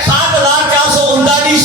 7439।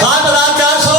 7400।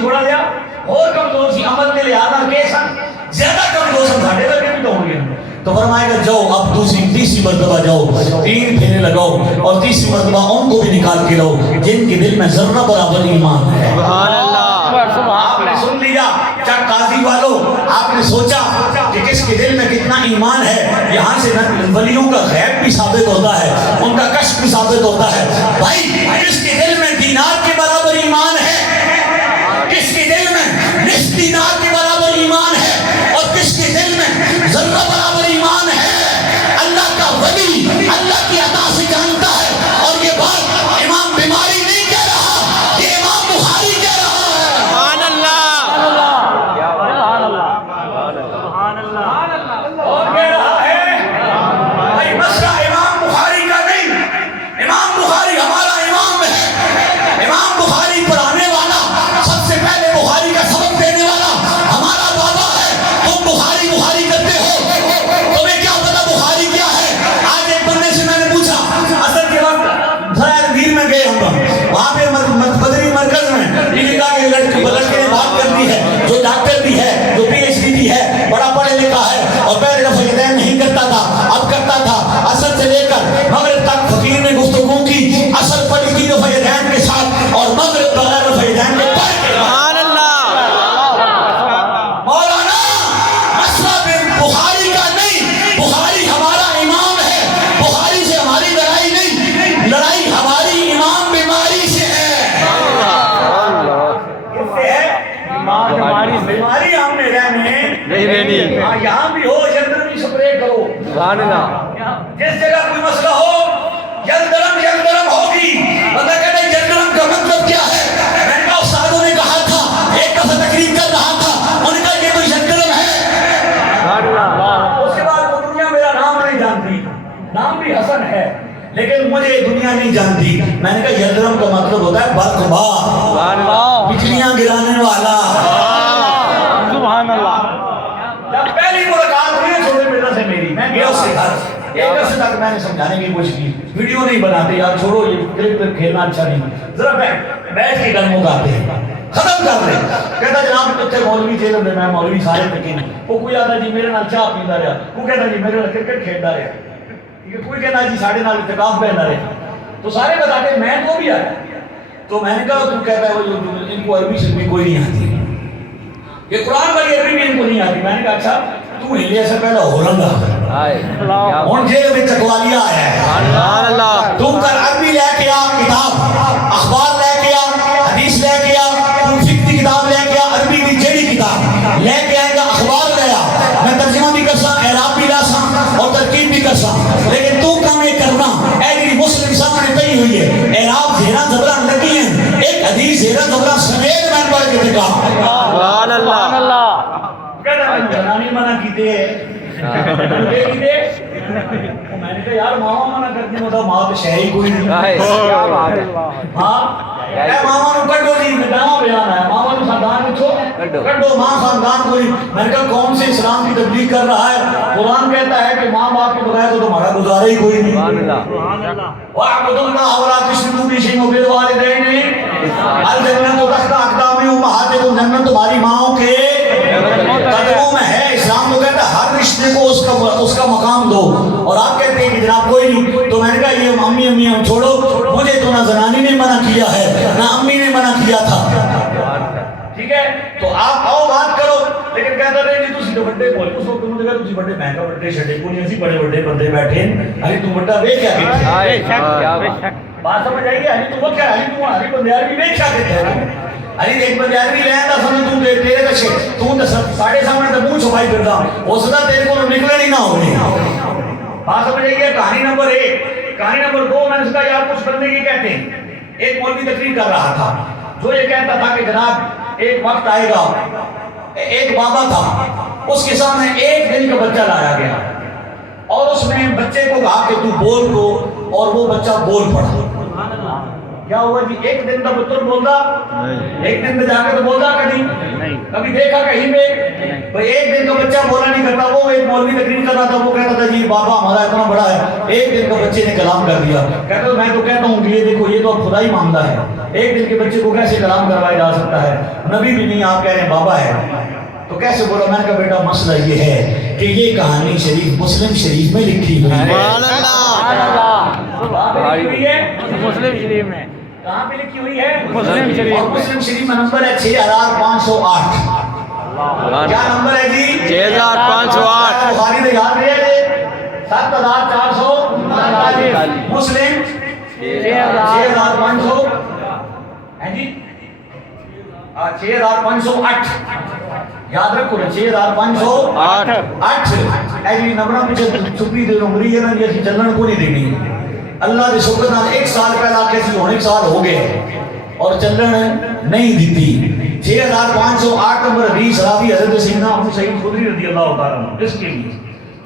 تھوڑا جہا اور کمزور سی عمل کے لحاظ کے سن زیادہ کمزور سن ساڈے ورگے بھی تو ہوں گے تو فرمائے گا جاؤ اب تیسری مرتبہ جاؤ 3 پھیرے لگاؤ اور تیسری مرتبہ ان کو بھی نکال کے لاؤ جن کے دل میں ذرہ برابر ایمان ہے. سبحان اللہ. آپ نے سن لیا چک قاضی والوں آپ نے سوچا کہ کس کے دل میں کتنا ایمان ہے. یہاں سے ولیوں کا غیب بھی ثابت ہوتا ہے ان کا کشف بھی ثابت ہوتا ہے. بھائی کس کے دل میں دینار کے برابر ایمان ہے کس کے دل میں نصف دینار کے برابر ایمان ہے اور کس کے دل میں ذرہ برابر ایمان ہے. اللہ کا ولی اللہ کی عطا سے جانتا ہے. اور یہ بات امام بیماری نہیں کہہ رہا یہ امام بخاری کہہ رہا ہے. سبحان اللہ. اور کہہ رہا ہے بھائی مسئلہ امام بخاری کا نہیں. امام بخاری ہمارا امام ہے. امام بخاری پڑھانے والا سب سے پہلے بخاری کا سبق دینے والا ہمارا بابا ہے. تم بخاری بخاری کرتے ہو تمہیں کیا پتا بخاری کیا ہے. آج ایک بندے سے میں نے پوچھا اصل کے وقت دیر میں گئے ہم وہاں پہ بدری مرکز میں کے لڑکے نے بات کر دی ہے جو ڈاکٹر بھی ہے جو PhD بھی ہے بڑا پڑھے لکھا ہے اور پہلے دفعہ یہ نہیں کرتا تھا اب کرتا تھا. اثر سے لے کر مغرب تک فقیر نے گفتگو کی اثر پڑھی تھی فیضان کے ساتھ اور مغرب بغیر فیضان کے پڑھ کے. سبحان اللہ. مولانا مسئلہ بخاری کا نہیں. بخاری ہمارا امام ہے. بخاری سے ہماری لڑائی نہیں. لڑائی ہماری امام بیماری سے ہے. بیماری ہم میں رہنے نہیں رہنی. یہاں بھی ہو جلدرم کی سپرے کرو. سبحان اللہ. جس جگہ کوئی مسئلہ ہو جلدرم ہوگی. بندہ کہتا ہے جلدرم کا مطلب کیا ہے. میں نے کہا استادوں نے کہا تھا ایک دفعہ تقریر کر رہا تھا انہوں نے کہا یہ کوئی جلدرم ہے. سبحان اللہ. اس کے بعد وہ دنیا میرا نام نہیں جانتی. نام بھی حسن ہے لیکن مجھے دنیا نہیں جانتی. میں نے کہا جلدرم کا مطلب ہوتا ہے برقبار سبحان اللہ. بجلیاں گرانے والا. سبحان اللہ. جب پہلی ملاقات ہوئی چھوٹے بیٹا سے میری میں گیا اس کے گھر ایک عرصے تک میں نے سمجھانے کی کوشش کی. ویڈیو نہیں بناتے یار چھوڑو یہ کلپ پہ کھیلنا اچھا نہیں. ذرا بیٹھ کے گن مگاتے ہیں ختم کر لیں. کہتا جناب کتنے مولوی جیل میں میں مولوی سارے تکے وہ کوئی آتا جی میرے نال چاہ پیندا رہا وہ کہتا جی میرے نال کرکٹ کھیلدا رہا کوئی کہتا جی ساڑھے نال اعتکاف پہندا رہا. تو سارے بتاتے میں تو بھی آیا. تو میں نے کہا تو کہتا ہے وہ ان کو عربی سے بھی کوئی نہیں آتی یہ قرآن والی عربی بھی ان کو نہیں آتی. میں نے کہا اچھا تو ہندی سے پہلے ہو رہا ہوں جیل میں چکوالیا آیا ہے. سبحان اللہ. تو کر عربی لے کے آ کتاب اخبار لے کے آ حدیث لے کے آ فقہ کی کتاب لے کے آ عربی کی جیڑی کتاب لے کے آئے گا اخبار لے آ میں ترجمہ بھی کر سا اعراب بھی لا سا اور ترکیب بھی کر سا. لیکن تو کام یہ کرنا ایگری مسلم سامنے پئی ہوئی ہے اعراب زیرہ زبرہ لگی ہیں ایک حدیث زیرہ زبرہ سمیت میں پڑھ کے دکھا. سبحان اللہ. کہتا ہے جنانی منع کیتے ہیں میں نے کہا یار ماما منع کرتی ہیں مطلب ماں تو شہری کوئی نہیں. کیا بات ہے. ہاں اے ماما نو کڈو جی نام بیان ہے ماما نو خاندان وچوں کڈو ماں خاندان کوئی. میں نے کہا کون سے اسلام کی تبلیغ کر رہا ہے. قرآن کہتا ہے کہ ماں باپ کے بغیر تو تمہارا گزارا ہی کوئی نہیں. سبحان اللہ. واعبدوا الله ولا تشركوا به شيئا وبالوالدين الجنة تحت اقدام امهاتكم. جنت تمہاری ماؤں کے قدموں میں ہے. اسلام تو کہتا ہے ہر رشتے کو اس کا مقام دو. اور آپ کہتے ہیں کہ جناب کوئی نہیں. تو میں نے کہا یہ امی ہم چھوڑو مجھے تو نہ زنانی نے منع کیا ہے نہ امی نے منع کیا تھا. ٹھیک ہے تو آپ آؤ بات کرو. لیکن کہتا رہے جی تسی تو بڑے بول اس وقت مجھے کہا تسی بڑے مہنگا بڑے چھڑے کو نہیں اسی بڑے بڑے بندے بیٹھے ارے تو بڑا وے کیا کہتے بات سمجھ آئی ہے. تو وہ کیا ہری بندیار بھی وے کیا کہتے ہیں. ارے ایک بندیار بھی لیندا سمجھ تو تیرے کچھ تو ساڑھے سامنے تو منہ چھپائی کردا ہو سکتا تیرے کو نکلنا ہی نہ ہو. بات سمجھ آئی ہے. کہانی نمبر 1. کہانی نمبر 2 میں نے اس کا یار کچھ بندے کی کہتے ہیں. ایک مولوی تقریر کر رہا تھا جو یہ کہتا تھا کہ جناب ایک وقت آئے گا ایک بابا تھا اس کے سامنے ایک دن کا بچہ لایا گیا اور اس نے بچے کو کہا کہ تو بول کو اور وہ بچہ بول پڑا. کیا ہوا جی؟ ایک دن کا پتر بولتا ایک دن میں جا کے تو بولتا کبھی دیکھا کہیں پہ ایک دن کا بچہ بولا نہیں کرتا. وہ ایک مولوی تقریر کر رہا تھا, وہ کہتا تھا جی بابا ہمارا اتنا بڑا ہے, ایک دن کا بچے نے کلام کر دیا. کہتا میں تو کہتا ہوں کہ یہ دیکھو یہ تو اب خدا ہی معاملہ ہے, ایک دن کے بچے کو کیسے کلام کروایا جا سکتا ہے؟ نبی بھی نہیں, آپ کہہ رہے ہیں بابا ہے تو کیسے بولا؟ میں نے کہا بیٹا مسئلہ یہ ہے کہ یہ کہانی شریف مسلم شریف میں لکھی ہوئی ہے. مسلم شریف میں کہاں پہ لکھی ہوئی ہے؟ مسلم شریف. اور مسلم شریف میں نمبر ہے 6508. کیا نمبر ہے جی؟ 6508. بخاری نے یاد رہے جی 7449. مسلم 6500 ہے جی 6508. یاد رکھو نا 6508. ایسی نمبر پیچھے چھپی دے نمبری ہے نا, یہ اسی چلن کو نہیں دینی. اللہ دے شکر نال ایک سال پہلا کیسی ہونے سال ہو گئے اور چلن نہیں دیتی. 6508 نمبر حدیث راوی حضرت سیدنا ابو سعید خدری رضی اللہ تعالیٰ عنہ اس کے لیے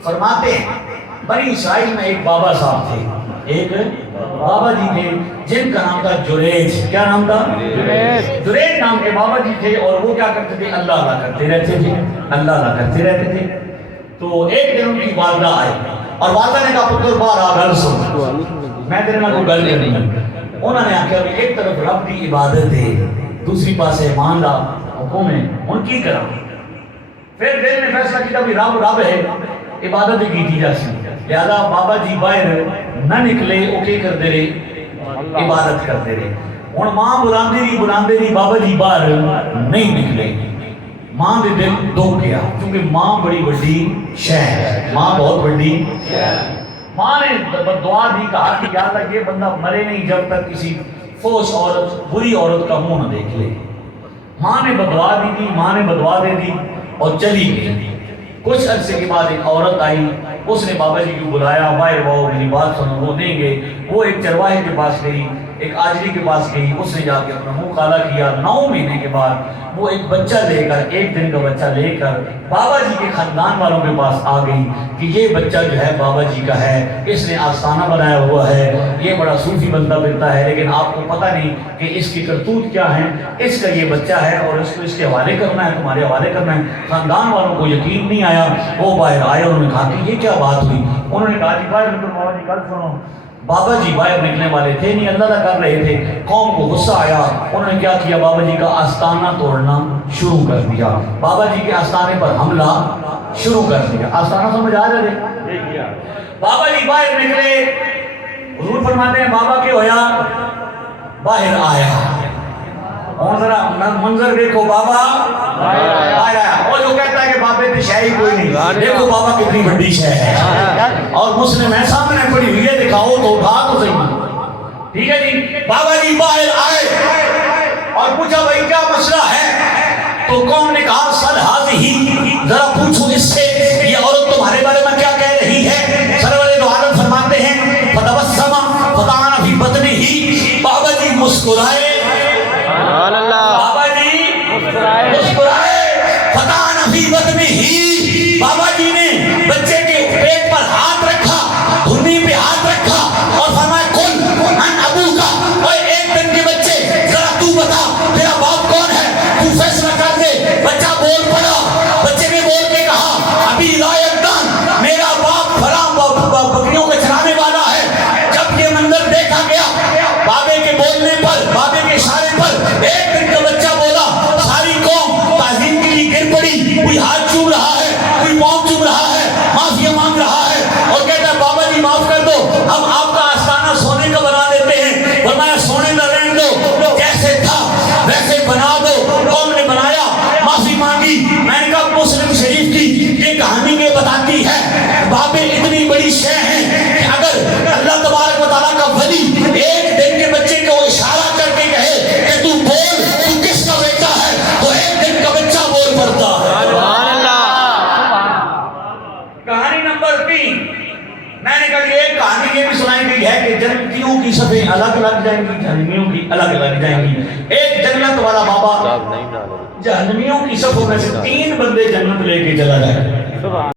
فرماتے ہیں بنی اسرائیل میں ایک بابا صاحب تھے, ایک بابا جی تھے جن کا نام تھا جریج. کیا نام تھا؟ جریج نام کے بابا جی تھے, اور وہ کیا کرتے تھے؟ اللہ اللہ کرتے رہتے تھے, اللہ اللہ کرتے رہتے تھے. تو ایک دن ان کی والدہ آئی اور والدہ نے کہا پتر باہر آ گل سن, میں تیرے نال کوئی گل کرنی. انہوں نے آخیا بھی ایک طرف رب کی عبادت ہے, دوسری پاسے مان دا حکم ہے, ان کی کرا. پھر دل نے فیصلہ کیا بھی رب رب ہے, عبادت ہی کی جا سی. لہذا بابا جی باہر نہ نکلے, وہ کی کرتے رہے؟ عبادت کرتے رہے. ہوں ماں بلاندے رہی بابا جی باہر نہیں نکلے. ماں دے دل دکھ گیا کیونکہ ماں بڑی بڑی شے ہے, ماں بہت بڑی. ماں نے دعا دی, کہا کہ یا اللہ یہ بندہ مرے نہیں جب تک کسی فوش عورت بری عورت کا منہ نہ دیکھ لے. ماں نے بدعا دی تھی, ماں نے بدعا دے دی اور چلی گئی. کچھ عرصے کے بعد ایک عورت آئی, اس نے بابا جی کو بلایا, باہر وہ میری بات سنو. وہ نہیں گئے, وہ ایک چرواہے کے پاس گئی, ایک آجری کے پاس گئی. اس نے جا کے اپنا منہ کالا کیا. 9 مہینے کے بعد وہ ایک بچہ لے کر, ایک دن کا بچہ لے کر بابا جی کے خاندان والوں کے پاس آ گئی کہ یہ بچہ جو ہے بابا جی کا ہے, اس نے آستانہ بنایا ہوا ہے, یہ بڑا صوفی بندہ پھرتا ہے, لیکن آپ کو پتہ نہیں کہ اس کی کرتوت کیا ہے. اس کا یہ بچہ ہے اور اس کو اس کے حوالے کرنا ہے, تمہارے حوالے کرنا ہے. خاندان والوں کو یقین نہیں آیا. وہ باہر آئے, انہوں نے کہا کہ یہ کیا بات ہوئی. انہوں نے کہا جی باہر نکلو. بابا جی کل سنو. بابا جی باہر نکلنے والے تھے نہیں, اللہ اللہ کر رہے تھے. قوم کو غصہ آیا, انہوں نے کیا کیا؟ بابا جی کا آستانہ توڑنا شروع کر دیا. بابا جی کے آستانے پر حملہ شروع کر دیا. آستانہ سمجھ آ رہے؟ بابا جی باہر نکلے, حضور فرماتے ہیں بابا کے ہویا باہر آیا. اور ذرا منظر دیکھو, بابا آیا. اور جو کہتا ہے کہ بابے کی شے ہی کوئی نہیں, دیکھو بابا کتنی بڑی شے ہے. اور مسلم ہے سامنے پڑی ہوئی ہے, دکھاؤ تو اٹھا تو صحیح. ٹھیک ہے جی. بابا جی باہر آئے اور پوچھا بھائی کیا مسئلہ ہے؟ تو قوم نے کہا سل ہی, ذرا پوچھو اس سے یہ عورت تمہارے بارے میں کیا کہہ رہی ہے. سرور دو عالم فرماتے ہیں فتبسم فتعان فی بطنہ, بابا جی مسکرائے. بابا جی مسکرائے. فتعان فی بطنہ, بابا جی نے بچے کے پیٹ پر ہاتھ رکھا, دھنی پہ ہاتھ رکھا اور فرمایا کل ان ابو کا. اور ایک دن کے بچے ذرا تو بتا تیرا باپ کون ہے, تو فیصلہ کر دے. بچہ بول پڑا. بچے نے بول کے کہا ابھی لا یقدان, میرا باپ فلاں بکریوں کو چرانے والا ہے. جب یہ منظر دیکھا گیا بابے کے بولنے پر, بابے کے اشارے پر, ایک دن کا بچہ بولا, ساری قوم تعظیم کے لیے گر پڑی. کوئی ہاتھ چوم رہا ہے, کوئی پاؤں چوم رہا ہے, معافی مانگ رہا ہے اور کہتا ہے بابا جی معاف کر دو, ہم آپ کا آستانہ سونے کا بنا دیتے ہیں. فرمایا سونے کا رہنے دو, جیسے تھا ویسے بنا دو. قوم نے بنایا, معافی مانگی. میں نے کہا مسلم شریف کی یہ کہانی یہ بتاتی ہے بابے اتنی بڑی شے ہیں کہ اگر اللہ تبارک و تعالیٰ کا ولی ایک دن کے بچے کو اشارہ کر کے کہے کہ تو بول تو کس کا بیٹا ہے, تو ایک دن کا بچہ بول پڑتا ہے. کہانی نمبر 3, میں نے کہا یہ کہانی یہ بھی سنائی گئی ہے کہ جنتیوں کی صفیں الگ لگ جائیں گی, جہنمیوں کی الگ لگ جائیں گی. ایک جنت والا بابا جہنمیوں کی صفوں میں سے 3 بندے جنت لے کے چلا جائے.